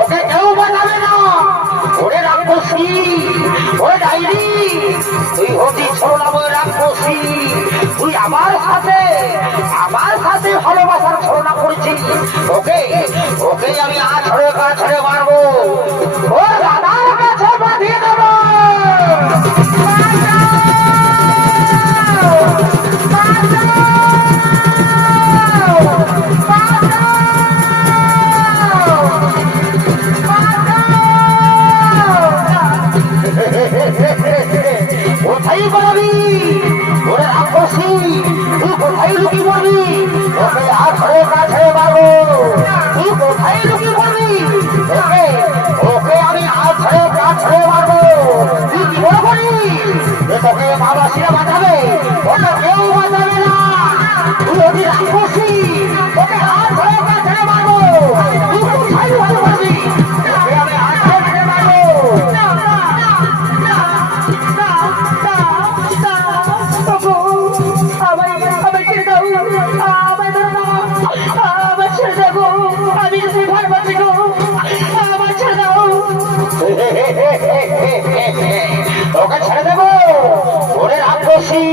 ওকে কেউ বাঁচাবে না। ওরে রাক্ষসী, ওরে ডাইরি, তুই হতি ছোড়াবো রাক্ষসী। তুই আমার সাথে আমার সাথে ভালোবাসার ছলনা করছিস। ওকে ওকে আমি আছড়ে কাছড়ে মারবো। ও তোকে বাবাসীরা বাঁচাবে ওকে ছেড়ে দেবো। ওরে রাক্ষসী,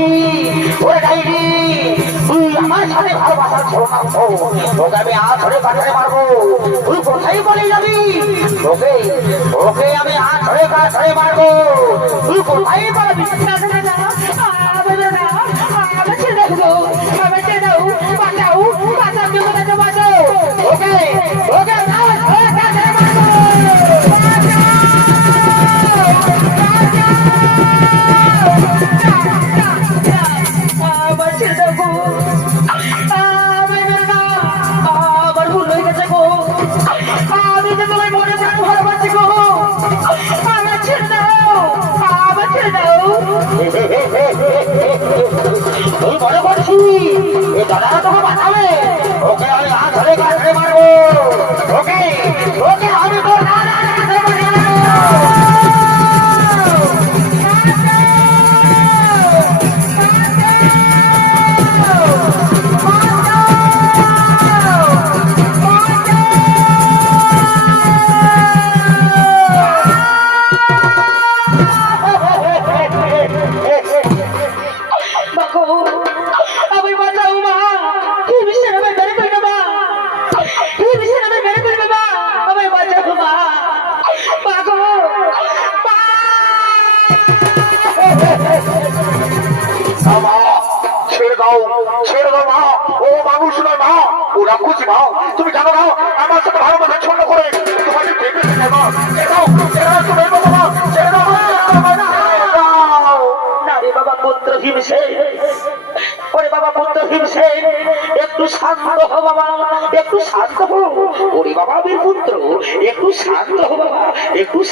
ওরে ডাইরি আমার সাথে ভালোবাসার ছোট তোকে আমি আ ধরে কাছে মারবো তুই কোথায় বলে যাবি? ওকে ওকে আমি আ ধরে মারবো তুই কোথায় পারবি তুই বড় করছি এ দাদারা তোকে বাঁচাবে। ওকে আমি হাত ধরে মা ও রাক্ষসী মা তুমি জানো না আমার সাথে ভালোবাসা ছন্ন করে একটু শান্ত হো বাবা, একটু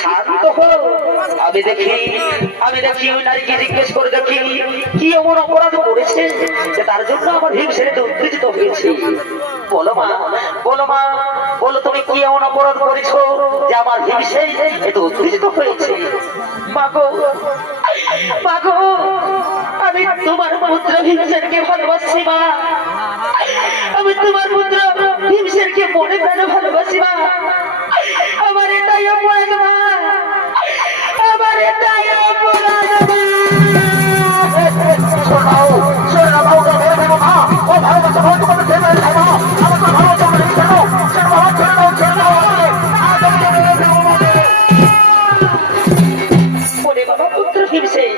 শান্ত হো আমি দেখি আমি দেখি ওই নারীকে জিজ্ঞেস করে দেখি, কি এমন অপরাধ করেছে তার জন্য আমার হিমসে উত্তেজিত হয়েছে। বলো মা বলো মা, বলো তুমি কি এমন অপরাধ করেছ যে আমার হিংসে এত উত্তেজিত হয়েছে? মাগো মাগো আমি তোমার পুত্র ভীমসেনকে ভালোবাসি মা। আমি তোমার পুত্র ভীমসেনকে মনে প্রাণে ভালোবাসি মা। বাবা, পুত্র ভীমসেন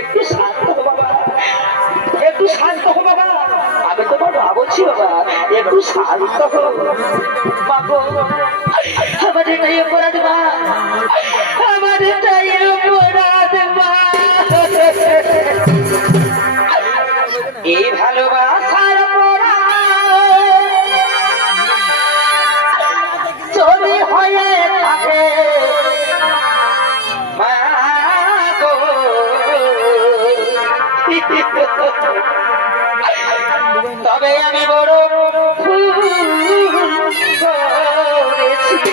একটু শান্ত হো বাবা। একটু শান্ত হো বাবা। আমি তোমার মা বলছি বাবা, একটু শান্ত হো বাবু তবে আমি বড় করেছি।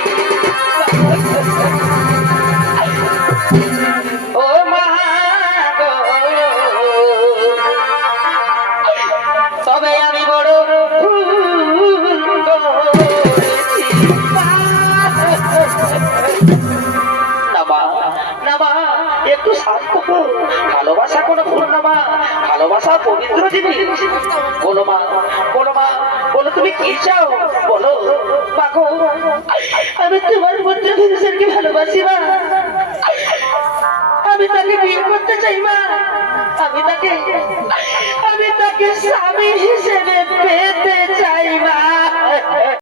ভালোবাসা কোনো ভুল না মা, ভালোবাসা পবিত্র জিনিস বলো মা বলো মা, বলো তুমি কি চাও? বলো। মাগো আমি তোমার পুত্র ভীমসেনকে ভালোবাসি, মা। আমি তাকে বিয়ে করতে চাই, মা। আমি তাকে আমি তাকে স্বামী হিসেবে পেতে চাই, মা।